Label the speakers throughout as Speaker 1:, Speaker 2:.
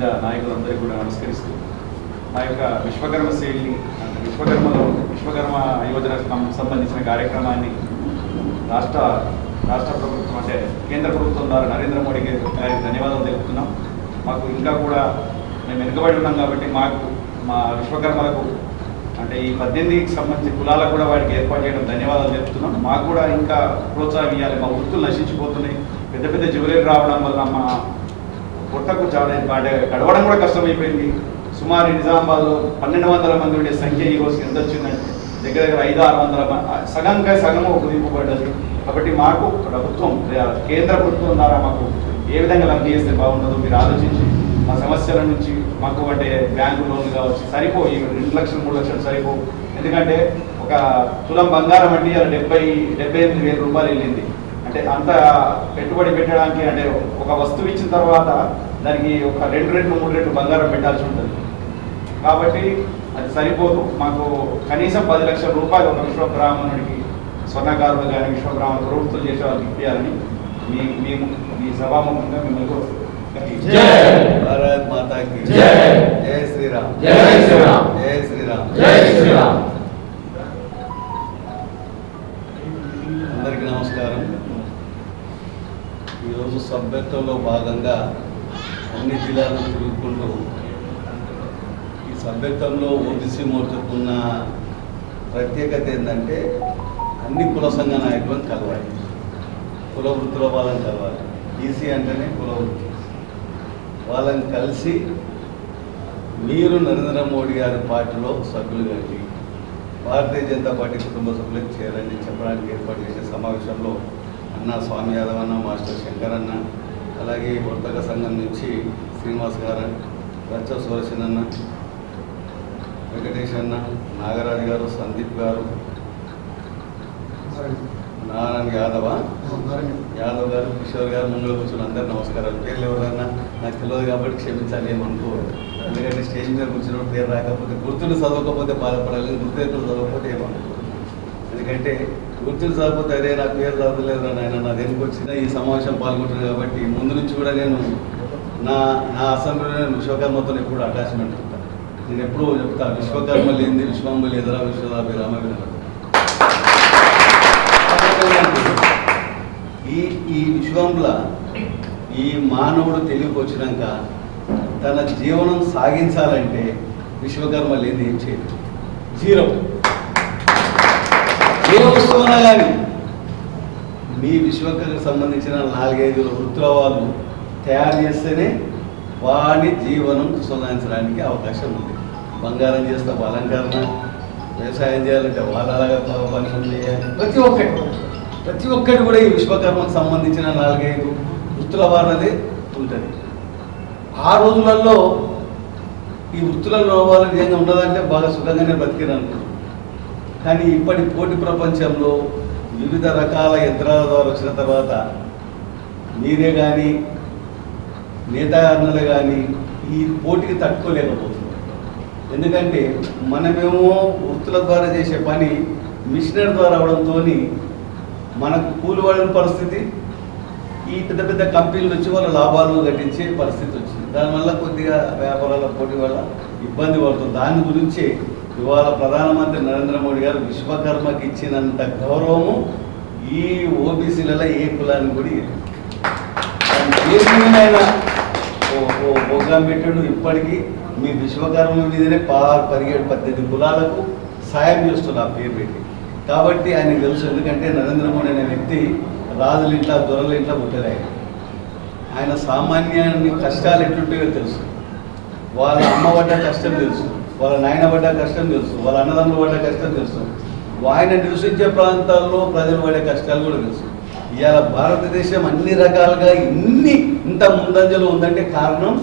Speaker 1: నమస్కరిస్తూ మా యొక్క విశ్వకర్మ శైలి విశ్వకర్మలో విశ్వకర్మ యువజన సంబంధించిన కార్యక్రమాన్ని రాష్ట్ర రాష్ట్ర ప్రభుత్వం అంటే కేంద్ర ప్రభుత్వం ద్వారా నరేంద్ర మోడీ గారికి ధన్యవాదాలు తెలుపుతున్నాం. మాకు ఇంకా కూడా మేము వెనుకబడి ఉన్నాం కాబట్టి మాకు మా విశ్వకర్మలకు అంటే ఈ పద్దెనిమిదికి సంబంధించి కులాలకు కూడా వాటికి ఏర్పాటు చేయడం ధన్యవాదాలు తెలుపుతున్నాం. మాకు కూడా ఇంకా ప్రోత్సాహం ఇవ్వాలి మా వృత్తులు నశించిపోతున్నాయి. పెద్ద పెద్ద జ్యువెలరీ రావడం వల్ల మా పుట్టకు చాలా అంటే గడవడం కూడా కష్టమైపోయింది. సుమారు నిజామాబాద్లో పన్నెండు వందల మంది ఉండే సంఖ్య ఈ రోజు ఎంత వచ్చిందంటే దగ్గర దగ్గర ఐదు ఆరు వందల మ- సగంగా సగము కుదింపబడ్డది కాబట్టి మాకు ప్రభుత్వం కేంద్ర ప్రభుత్వం ద్వారా మాకు ఏ విధంగా లబ్ధి చేస్తే బాగుంటుందో మీరు ఆలోచించి మా సమస్యల నుంచి మాకు అంటే బ్యాంకు లోన్లు కావచ్చు సరిపో ఈ రెండు లక్షలు మూడు లక్షలు సరిపో ఎందుకంటే ఒక తులం బంగారం అంటే ఇలా డెబ్బై డెబ్బై ఎనిమిది వేల రూపాయలు వెళ్ళింది. అంటే అంత పెట్టుబడి పెట్టడానికి అంటే ఒక వస్తువు ఇచ్చిన తర్వాత దానికి ఒక రెండు రెట్లు మూడు రెట్లు బంగారం పెట్టాల్సి ఉంటుంది కాబట్టి అది సరిపోదు మాకు కనీసం పది లక్షల రూపాయలు ఒక విశ్వబ్రాహ్మణుడికి స్వర్ణకారులు కానీ విశ్వబ్రాహ్మణ ప్రవృత్తులు చేసే వాళ్ళకి ఇప్పించాలని మీ మేము మీ సభాముఖంగా మిమ్మల్ని కోరుతున్నాం.
Speaker 2: జై.
Speaker 3: భారత్ మాతా की
Speaker 2: జై.
Speaker 3: జై శ్రీరామ్
Speaker 2: జై శ్రీరామ్.
Speaker 3: జై శ్రీరామ్
Speaker 2: జై శ్రీరామ్
Speaker 3: ఈరోజు సభ్యత్వంలో భాగంగా అన్ని జిల్లాలను తిరుగుకుంటూ ఈ సభ్యత్వంలో ఓబీసీ మోర్చకున్న ప్రత్యేకత ఏంటంటే అన్ని కుల సంఘ నాయకులను కలవాలి. కుల వృత్తుల వాళ్ళని కలవాలి. ఈసీ అంటేనే కుల వృత్తి. వాళ్ళని కలిసి మీరు నరేంద్ర మోడీ గారి పార్టీలో సభ్యులు కలిగి భారతీయ జనతా పార్టీ కుటుంబ సభ్యులకు చేరండి చెప్పడానికి ఏర్పాటు చేసే సమావేశంలో అన్న స్వామి యాదవ్ అన్న మాస్టర్ శంకర్ అన్న అలాగే వర్తక సంఘం నుంచి శ్రీనివాస్ గారు రచ్చ సురసేన్ అన్న వెంకటేష్ అన్న నాగరాజు గారు సందీప్ గారు నారాయణ యాదవ యాదవ్ గారు కిషోర్ గారు ముందు కూర్చుని అందరు నమస్కారాలు. పేర్లు ఎవరన్నా నాకు తెలియదు కాబట్టి క్షమించాలి ఏమనుకో ఎందుకంటే స్టేజ్ మీద కూర్చున్నప్పుడు పేరు రాకపోతే గుర్తులు చదవకపోతే బాధపడాలి గుర్తు చదవకపోతే ఏమనుకో. ఎందుకంటే గుర్తులు చదవకపోతే అదే నా పేరు చదవలేదు నాయన నా దేనికి వచ్చిన ఈ సమావేశం పాల్గొంటున్నాను కాబట్టి ముందు నుంచి కూడా నేను నా నా అసెంబ్లీలో నేను విశ్వకర్మతో ఎప్పుడు అటాచ్మెంట్ ఉంటాను నేను ఎప్పుడూ చెప్తా విశ్వకర్మ లేనిది విశ్వంబు లేదరా విశ్వదాభి రామ ఈ ఈ విశ్వంలో ఈ మానవుడు తెలివికి వచ్చినాక తన జీవనం సాగించాలంటే విశ్వకర్మ లేని ఏం చేయదు జీరో. ఏ వస్తువునా కానీ మీ విశ్వకర్మకు సంబంధించిన నాలుగైదు వృత్తుల వాళ్ళు తయారు చేస్తేనే వాడి జీవనం సుధారించడానికి అవకాశం ఉంది. బంగారం చేస్తే అలంకరణ వ్యవసాయం చేయాలంటే వాళ్ళలాగా పని చేయాలి. ప్రతి ఒక్కటి. ప్రతి ఒక్కటి కూడా ఈ విశ్వకర్మకు సంబంధించిన నాలుగైదు వృత్తుల వారినది ఉంటుంది. ఆ రోజులలో ఈ వృత్తులలో వాళ్ళు నిజంగా ఉండదంటే బాగా సుఖంగానే బతికిరనుకో కానీ ఇప్పటి పోటీ ప్రపంచంలో వివిధ రకాల యంత్రాల ద్వారా వచ్చిన తర్వాత మీరే కానీ నేతాన్నలు కానీ ఈ పోటీకి తట్టుకోలేకపోతున్నారు. ఎందుకంటే మనమేమో వృత్తుల ద్వారా చేసే పని మిషనరీ ద్వారా అవడంతో మనకు కూలి పరిస్థితి ఈ పెద్ద పెద్ద కంపెనీలు వచ్చి వాళ్ళ లాభాలు గట్టించే పరిస్థితి వచ్చింది. దానివల్ల కొద్దిగా వ్యాపారాల పోటీ వల్ల ఇబ్బంది పడుతుంది. దాని గురించే ఇవాళ ప్రధానమంత్రి నరేంద్ర మోడీ గారు విశ్వకర్మకి ఇచ్చినంత గౌరవము ఈ ఓబీసీలలో ఏ కులానికి కూడా ఆయన ఓ- ప్రోగ్రాం పెట్టాడు ఇప్పటికీ మీ విశ్వకర్మ మీదనే పదహారు పదిహేడు పద్దెనిమిది కులాలకు సాయం చేస్తున్నారు ఆ పేరు పెట్టి. కాబట్టి ఆయన తెలుసు ఎందుకంటే నరేంద్ర మోడీ అనే వ్యక్తి రాజుల ఇంట్లో దొరల ఇంట్లో పుట్టలే ఆయన. ఆయన సామాన్యాన్ని కష్టాలు ఎట్లుంటాయో తెలుసు. వాళ్ళ అమ్మ పడ్డ కష్టం తెలుసు. వాళ్ళ నాయన పడ్డ కష్టం తెలుసు వాళ్ళ అన్నదమ్ములు పడ్డ కష్టం తెలుసు. ఆయన నివసించే ప్రాంతాల్లో ప్రజలు పడే కష్టాలు కూడా తెలుసు. ఇవాళ భారతదేశం అన్ని రకాలుగా ఇన్ని ఇంత ముందంజలో ఉందంటే కారణం?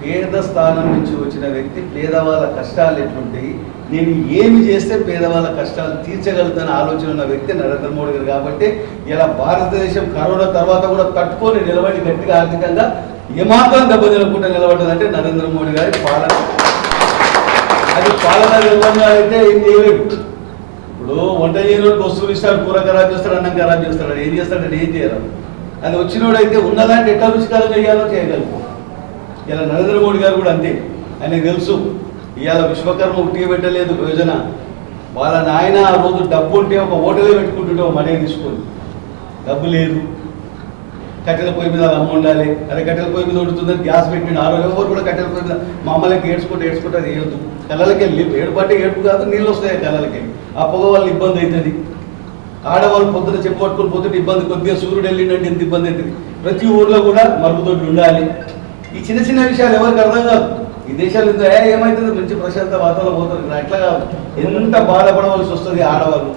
Speaker 3: పేద స్థానం నుంచి వచ్చిన వ్యక్తి పేదవాళ్ళ కష్టాలు ఎట్లుంటాయి? నేను ఏమి చేస్తే పేదవాళ్ళ కష్టాలు తీర్చగలుగుతాను ఆలోచన ఉన్న వ్యక్తి నరేంద్ర మోడీ గారు కాబట్టి ఇలా భారతదేశం కరోనా తర్వాత కూడా తట్టుకొని నిలబడి గట్టిగా ఆర్థికంగా ఏమాత్రం దెబ్బతినకుండా నిలబడ్డదంటే నరేంద్ర మోడీ గారి పాలన. అది పాలన నిర్బంధాలు అయితే ఏం చేయలేడు. ఇప్పుడు వంట చేయనోడికి వస్తువులు ఇస్తాడు కూర ఖరాబ్ చేస్తాడు అన్నం ఖరాబ్ చేస్తాడు ఏం చేస్తాడు ఏం చేయరు అది వచ్చినోడు అయితే ఉన్నదాన్ని ఎట్లా రుచికరం చేయాలో చేయగలుగుతాం ఇలా నరేంద్ర మోడీ గారు కూడా అంతే. ఆయనకు తెలుసు ఇవాళ విశ్వకర్మ ఉట్టిగా పెట్టలేదు యోజన వాళ్ళ నాయన ఆ రోజు డబ్బు ఉంటే ఒక హోటలే పెట్టుకుంటుంటే ఒక మనీ తీసుకొని. డబ్బు లేదు. కట్టెల పొయ్యి మీద అమ్మ ఉండాలి. అరే కట్టెల పొయ్యి మీద ఉడుతుందని గ్యాస్ పెట్టిండు. ఆ రోజు ఎవరు కూడా కట్టెల పొయ్యి మీద మా అమ్మలకి ఏడ్చుకుంటే ఏడ్చుకుంటే అది వేయద్దు కళ్ళకి వెళ్ళి ఏడుపంటే ఏడుపు కాదు నీళ్ళు వస్తాయి కళ్ళకి వెళ్ళి ఆ పొగ వల్ల ఇబ్బంది అవుతుంది ఆడవాళ్ళు పొద్దున చెప్పు పట్టుకొని పోతుంటే ఇబ్బంది కొద్దిగా సూర్యుడు వెళ్ళిందంటే ఎంత ఇబ్బంది అవుతుంది. ప్రతి ఊర్లో కూడా మరుగుదొడ్లు ఉండాలి. ఈ చిన్న చిన్న విషయాలు ఎవరికి అర్థం కాదు. ఈ దేశాలు ఏమైతుంది? మంచి ప్రశాంత వాతావరణం పోతుంది. ఇక్కడ అట్లా కాదు. ఎంత బాధపడవలసి వస్తుంది ఆడవాళ్ళు?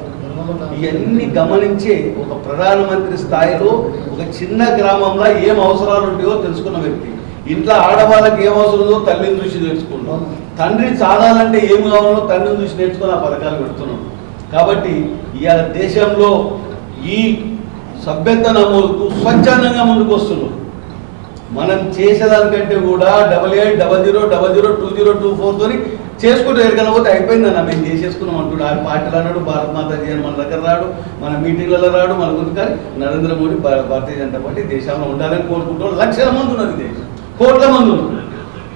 Speaker 3: ఇవన్నీ గమనించే ఒక ప్రధానమంత్రి స్థాయిలో ఒక చిన్న గ్రామంలో ఏం అవసరాలు ఉంటాయో తెలుసుకున్న వ్యక్తి. ఇంట్లో ఆడవాళ్ళకి ఏం అవసరం ఉందో తల్లిని చూసి తెలుసుకుంటాం. తండ్రి చాలాలంటే ఏమి కావాలో తండ్రిని చూసి నేర్చుకుని ఆ పథకాలు పెడుతున్నాం. కాబట్టి ఇవాళ దేశంలో ఈ సభ్యత నమోదుకు స్వచ్ఛందంగా ముందుకు వస్తున్నాం. మనం చేసేదానికంటే కూడా double eight double zero double zero two zero two four తోని చేసుకుంటూ ఎక్కడికైనా పోతే అయిపోయిందన్న మేము చేసేసుకున్నాం అంటున్నాడు ఆ పార్టీలు అన్నాడు భారత్ మాత జయన్ మన దగ్గర రాడు మన మీటింగ్లలో రాడు మన గురించి కానీ నరేంద్ర మోడీ భారతీయ జనతా పార్టీ దేశంలో ఉండాలని కోరుకుంటున్నాం లక్షల మంది ఉన్నది దేశం. కోట్ల మంది ఉన్నారు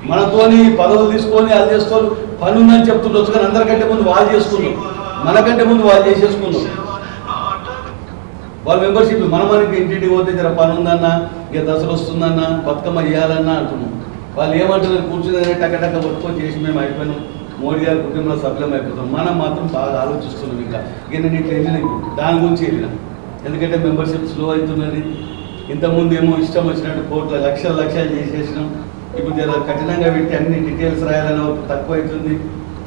Speaker 3: మనతోని పదవులు తీసుకొని అది చేసుకొని పని ఉందని చెప్తుండొచ్చు కానీ అందరికంటే ముందు వాళ్ళు చేసుకున్నాం మనకంటే ముందు వాళ్ళు చేసేసుకున్నాం వాళ్ళ మెంబర్షిప్ మన మనకి ఇంటింటికి పోతే జర పని ఉందన్న ఇక దసరా వస్తుందన్న బతుకమ్మ చేయాలన్నా అంటున్నాం. వాళ్ళు ఏమంటున్నారు? కూర్చుని టక్కటక్క టక్క పట్టుకొని చేసి మేము అయిపోయినాం. మోడీ గారి కుటుంబంలో సభ్యులం అయిపోతాం. మనం మాత్రం బాగా ఆలోచిస్తున్నాం ఇంకా. ఇక నేను ఇట్లా వెళ్ళిన దాని గురించి వెళ్ళిన. ఎందుకంటే మెంబర్షిప్ స్లో అవుతున్నది. ఇంతకుముందు ఏమో ఇష్టం వచ్చినట్టు కోట్ల లక్షల లక్షలు చేసేసినాం. ఇప్పుడు జర కఠినంగా పెట్టి అన్ని డీటెయిల్స్ రాయాలని ఒక తక్కువ అవుతుంది.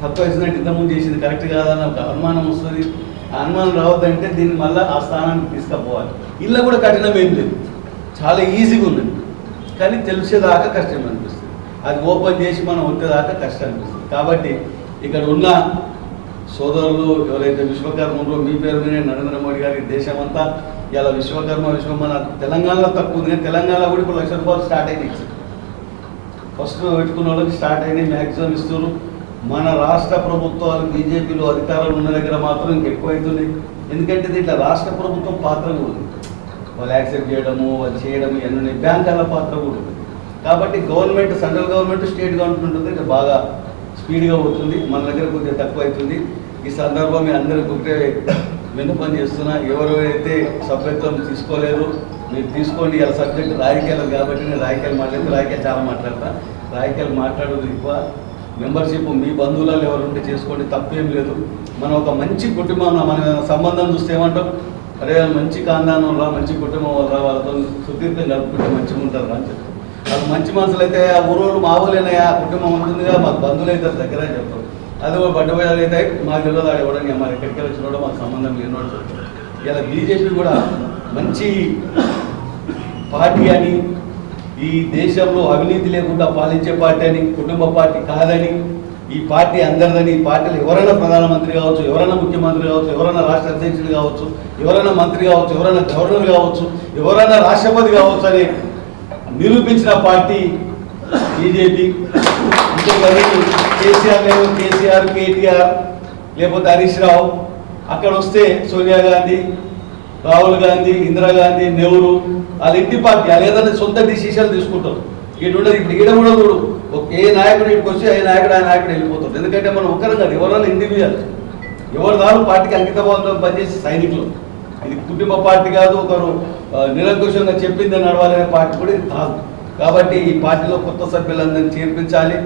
Speaker 3: తక్కువ అవుతుందంటే ఇంతకుముందు చేసింది కరెక్ట్ కాదని ఒక అనుమానం వస్తుంది. ఆ అనుమానం రావద్దంటే దీన్ని మళ్ళీ ఆ స్థానానికి తీసుకుపోవాలి. ఇల్లు కూడా కఠినం ఏం లేదు. చాలా ఈజీగా ఉంది. కానీ తెలిసేదాకా కష్టం అనిపిస్తుంది. అది ఓపెన్ చేసి మనం వచ్చేదాకా కష్టం అనిపిస్తుంది. కాబట్టి ఇక్కడ ఉన్న సోదరులు ఎవరైతే విశ్వకర్మ ఉన్నారో మీ పేరు మీద నరేంద్ర మోడీ గారి దేశం అంతా ఇలా విశ్వకర్మ విశ్వం మన తెలంగాణలో తక్కువ ఉంది. తెలంగాణలో కూడా ఇప్పుడు లక్ష రూపాయలు స్టార్ట్ అయినాయి. ఫస్ట్ పెట్టుకున్న వాళ్ళకి స్టార్ట్ అయినాయి మ్యాక్సిమం ఇస్తున్నారు. మన రాష్ట్ర ప్రభుత్వాలు బీజేపీలో అధికారులు ఉన్న దగ్గర మాత్రం ఇంకెక్కువ అవుతున్నాయి. ఎందుకంటే దీంట్లో రాష్ట్ర ప్రభుత్వం పాత్ర కూడా ఉంది. వాళ్ళు యాక్సెప్ట్ చేయడము వాళ్ళు చేయడం ఇవన్నీ ఉన్నాయి. పాత్ర కూడా ఉంది. కాబట్టి government central government state government ఉంటుంది బాగా స్పీడ్గా అవుతుంది మన దగ్గర కొద్దిగా తక్కువ అవుతుంది. ఈ సందర్భం మీ అందరికి ఒకటే విన్నపం చేస్తున్నా. ఎవరైతే సభ్యత్వం తీసుకోలేదు మీరు తీసుకోండి ఇలా సబ్జెక్ట్ రాజకీయాలు కాబట్టి నేను రాజకీయాలు మాట్లాడితే రాజకీయాలు చాలా మాట్లాడతా. రాజకీయాలు మాట్లాడదు ఎక్కువ. మెంబర్షిప్ మీ బంధువులలో ఎవరు ఉంటే చేసుకోండి తప్పేం లేదు. మనం ఒక మంచి కుటుంబం మన సంబంధం చూస్తే ఏమంటాం? అరే మంచి కాందానం రా మంచి కుటుంబం వల్ల వాళ్ళతో సుదీర్ఘం గడుపుకుంటే మంచిగా ఉంటారు అని చెప్తాం. మంచి మనుషులు అయితే ఆ ఊరోళ్ళు మా ఊళ్ళేనాయా ఆ కుటుంబం ఉంటుందిగా మాకు బంధువులు అయితే దగ్గర అని చెప్తాం. అదే బడ్డ బడ్డబోయాలు అయితే మాకు తెలియదు ఆడ మరి ఎక్కడికి వచ్చినోడో మాకు సంబంధం లేనోడు చెప్తాం ఇలా బీజేపీ కూడా మంచి పార్టీ అని ఈ దేశంలో అవినీతి లేకుండా పాలించే పార్టీ అని కుటుంబ పార్టీ కాదని ఈ పార్టీ అందరిదని ఈ పార్టీలు ఎవరైనా ప్రధానమంత్రి కావచ్చు ఎవరైనా ముఖ్యమంత్రి కావచ్చు ఎవరైనా రాష్ట్ర అధ్యక్షులు కావచ్చు ఎవరైనా మంత్రి కావచ్చు ఎవరైనా గవర్నర్ కావచ్చు ఎవరైనా రాష్ట్రపతి కావచ్చు అని నిరూపించిన పార్టీ బీజేపీ. ఇంకొకరి కేసీఆర్ లేదు కేసీఆర్ కేటీఆర్ లేకపోతే హరీష్ రావు. అక్కడ వస్తే సోనియా గాంధీ రాహుల్ గాంధీ ఇందిరాగాంధీ నెహ్రూ వాళ్ళ ఇంటి పార్టీ వాళ్ళు ఏదైనా సొంత డిసిషన్లు తీసుకుంటారు. ఇటు ఇప్పుడు ఈడ కూడా చూడు. ఒక ఏ నాయకుడు ఇటుకు వచ్చి ఏ నాయకుడు ఆ నాయకుడు వెళ్ళిపోతాడు. ఎందుకంటే మనం ఒకరం కాదు ఎవరైనా ఇండివిజువల్ ఎవరు దారు పార్టీకి అంకితభావంతో పనిచేసే సైనికులు. ఇది కుటుంబ పార్టీ కాదు ఒకరు నిరంకుశంగా చెప్పింది నడవాలనే పార్టీ కూడా ఇది కాదు. కాబట్టి ఈ పార్టీలో కొత్త సభ్యులందరినీ చేర్పించాలి.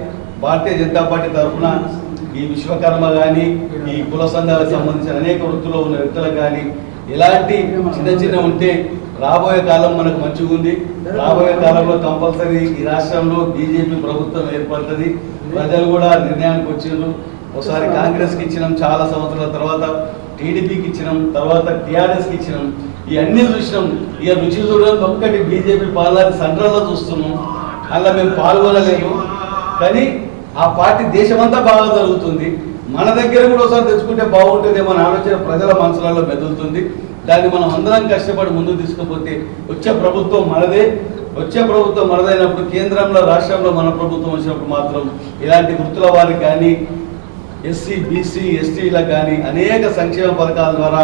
Speaker 3: భారతీయ జనతా పార్టీ తరఫున ఈ విశ్వకర్మ కానీ ఈ కుల సంఘాలకు సంబంధించిన అనేక వృత్తుల్లో ఉన్న వ్యక్తులకు కానీ ఇలాంటి చిన్న చిన్న ఉంటే రాబోయే కాలం మనకు మంచిగా ఉంది. రాబోయే కాలంలో కంపల్సరీ ఈ రాష్ట్రంలో బీజేపీ ప్రభుత్వం ఏర్పడుతుంది. ప్రజలు కూడా నిర్ణయానికి వచ్చిండ్రు ఒకసారి కాంగ్రెస్కి ఇచ్చినాం చాలా సంవత్సరాల తర్వాత టీడీపీకి ఇచ్చినాం తర్వాత టీఆర్ఎస్కి ఇచ్చినాం. ఇవన్నీ చూసినాం. ఇక రుచి చూడడం ఒక్కటి బీజేపీ పాలన సెంట్రల్లో చూస్తున్నాం. అలా మేము పాల్గొనలేము. కానీ ఆ పార్టీ దేశమంతా బాగా జరుగుతుంది. మన దగ్గర కూడా ఒకసారి తెచ్చుకుంటే బాగుంటుంది మన ఆలోచన ప్రజల మనసులలో మెదులుతుంది. దాన్ని మనం అందరం కష్టపడి ముందుకు తీసుకుపోతే వచ్చే ప్రభుత్వం మనదే. వచ్చే ప్రభుత్వం మనదైనప్పుడు కేంద్రంలో రాష్ట్రంలో మన ప్రభుత్వం వచ్చినప్పుడు మాత్రం ఇలాంటి వృత్తుల వారికి కానీ ఎస్సీ బీసీ ఎస్టీలకు కానీ అనేక సంక్షేమ పథకాల ద్వారా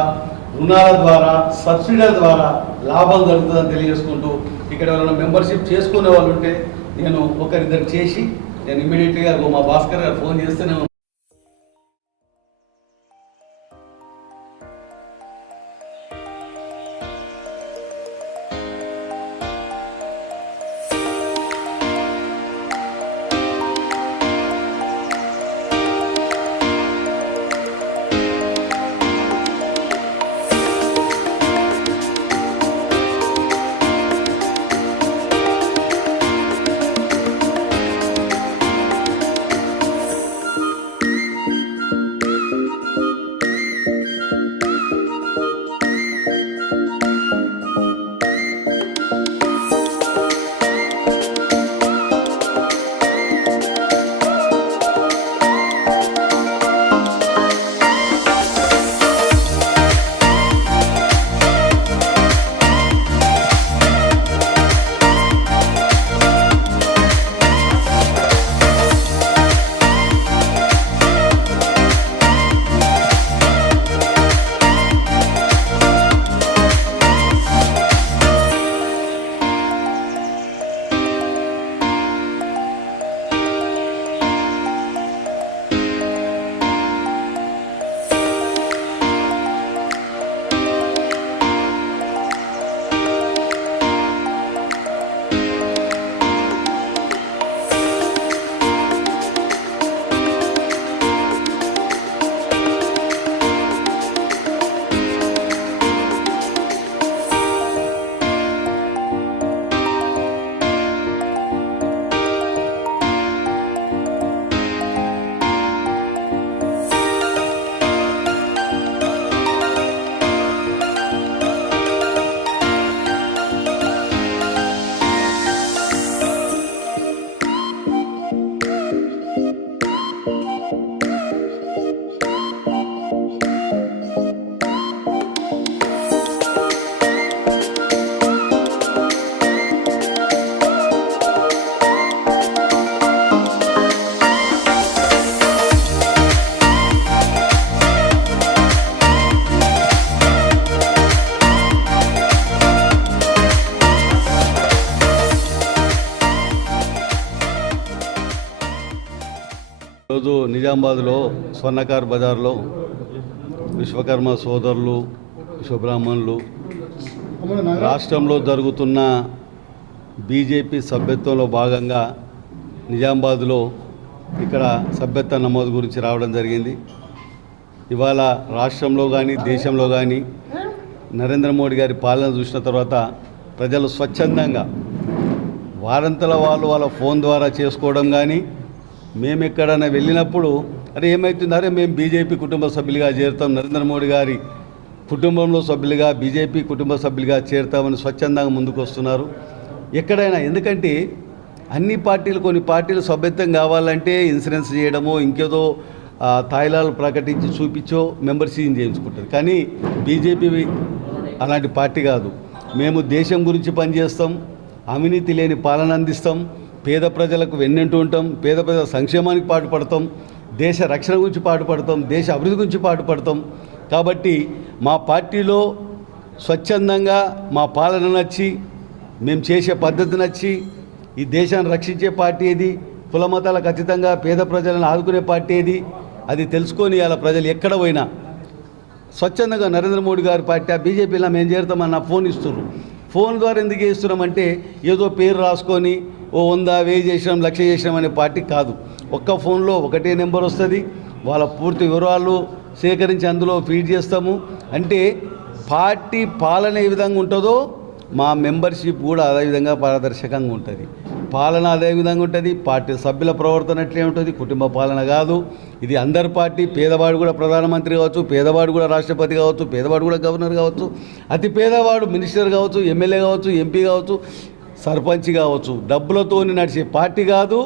Speaker 3: రుణాల ద్వారా సబ్సిడీల ద్వారా లాభం జరుగుతుందని తెలియజేసుకుంటూ ఇక్కడ ఎవరైనా మెంబర్షిప్ చేసుకునే వాళ్ళు ఉంటే నేను ఒకరిద్దరు చేసి నేను ఇమీడియట్గా మా భాస్కర్ గారు ఫోన్ చేస్తూనే ఈరోజు నిజామాబాద్లో స్వర్ణకార్ బజార్లో విశ్వకర్మ సోదరులు విశ్వబ్రాహ్మణులు రాష్ట్రంలో జరుగుతున్న బీజేపీ సభ్యత్వంలో భాగంగా నిజామాబాద్లో ఇక్కడ సభ్యత్వ నమోదు గురించి రావడం జరిగింది. ఇవాళ రాష్ట్రంలో కానీ దేశంలో కానీ నరేంద్ర మోడీ గారి పాలన చూసిన తర్వాత ప్రజలు స్వచ్ఛందంగా వారంతల వాళ్ళు వాళ్ళ ఫోన్ ద్వారా చేసుకోవడం కానీ మేము ఎక్కడైనా వెళ్ళినప్పుడు అరే ఏమవుతుంది అరే మేము బీజేపీ కుటుంబ సభ్యులుగా చేరుతాం నరేంద్ర మోడీ గారి కుటుంబంలో సభ్యులుగా బీజేపీ కుటుంబ సభ్యులుగా చేరుతామని స్వచ్ఛందంగా ముందుకు వస్తున్నారు ఎక్కడైనా ఎందుకంటే అన్ని పార్టీలు కొన్ని పార్టీలు సభ్యత్వం కావాలంటే ఇన్సూరెన్స్ చేయడమో ఇంకేదో తాయిలాలు ప్రకటించి చూపించో మెంబర్షిప్ చేయించుకుంటుంది కానీ బీజేపీ అలాంటి పార్టీ కాదు. మేము దేశం గురించి పనిచేస్తాం అవినీతి లేని పాలన అందిస్తాం పేద ప్రజలకు వెన్నెంటూ ఉంటాం పేద ప్రజల సంక్షేమానికి పాటుపడతాం దేశ రక్షణ గురించి పాటుపడతాం దేశ అభివృద్ధి గురించి పాటుపడతాం. కాబట్టి మా పార్టీలో స్వచ్ఛందంగా మా పాలన నచ్చి మేము చేసే పద్ధతి నచ్చి ఈ దేశాన్ని రక్షించే పార్టీ ఏది? కుల మతాలకు ఖచ్చితంగా పేద ప్రజలను ఆదుకునే పార్టీ ఏది? అది తెలుసుకొని అలా ప్రజలు ఎక్కడ పోయినా. స్వచ్ఛందంగా నరేంద్ర మోడీ గారి పార్టీ ఆ బీజేపీలో మేము చేరుతామన్న ఫోన్ ఇస్తున్నారు ఫోన్ ద్వారా ఎందుకు చేస్తున్నామంటే ఏదో పేరు రాసుకొని ఓ వంద వెయ్యి చేసినాం లక్ష చేసినాం అనే పార్టీ కాదు. ఒక్క ఫోన్లో ఒకటే నెంబర్ వస్తుంది. వాళ్ళ పూర్తి వివరాలు సేకరించి అందులో ఫీడ్ చేస్తాము. అంటే పార్టీ పాలన ఏ విధంగా ఉంటుందో మా మెంబర్షిప్ కూడా అదే విధంగా పారదర్శకంగా ఉంటుంది. పాలన అదే విధంగా ఉంటుంది. పార్టీ సభ్యుల ప్రవర్తన అట్లే ఉంటుంది? కుటుంబ పాలన కాదు. ఇది అందరి పార్టీ. పేదవాడు కూడా ప్రధానమంత్రి కావచ్చు పేదవాడు కూడా రాష్ట్రపతి కావచ్చు పేదవాడు కూడా గవర్నర్ కావచ్చు అతి పేదవాడు మినిస్టర్ కావచ్చు ఎమ్మెల్యే కావచ్చు ఎంపీ కావచ్చు. సర్పంచ్ కావచ్చు డబ్బులతో నడిచే పార్టీ కాదు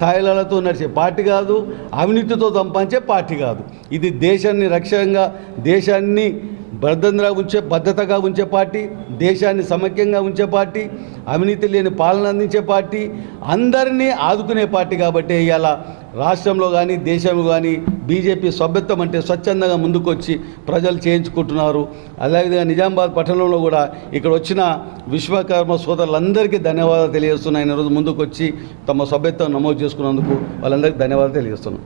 Speaker 3: తాయిలాలతో నడిచే పార్టీ కాదు అవినీతితో సంపాదించే పార్టీ కాదు. ఇది దేశాన్ని రక్షణగా దేశాన్ని భద్రంగా ఉంచే భద్రతగా ఉంచే పార్టీ దేశాన్ని సమైక్యంగా ఉంచే పార్టీ అవినీతి లేని పాలన అందించే పార్టీ అందరినీ ఆదుకునే పార్టీ కాబట్టి ఇవాళ రాష్ట్రంలో కానీ దేశంలో కానీ బీజేపీ సభ్యత్వం అంటే స్వచ్ఛందంగా ముందుకొచ్చి ప్రజలు చేయించుకుంటున్నారు. అదేవిధంగా నిజామాబాద్ పట్టణంలో కూడా ఇక్కడ వచ్చిన విశ్వకర్మ సోదరులందరికీ ధన్యవాదాలు తెలియజేస్తున్నాయి ఈరోజు ముందుకొచ్చి తమ సభ్యత్వం నమోదు చేసుకున్నందుకు వాళ్ళందరికీ ధన్యవాదాలు తెలియజేస్తున్నాను.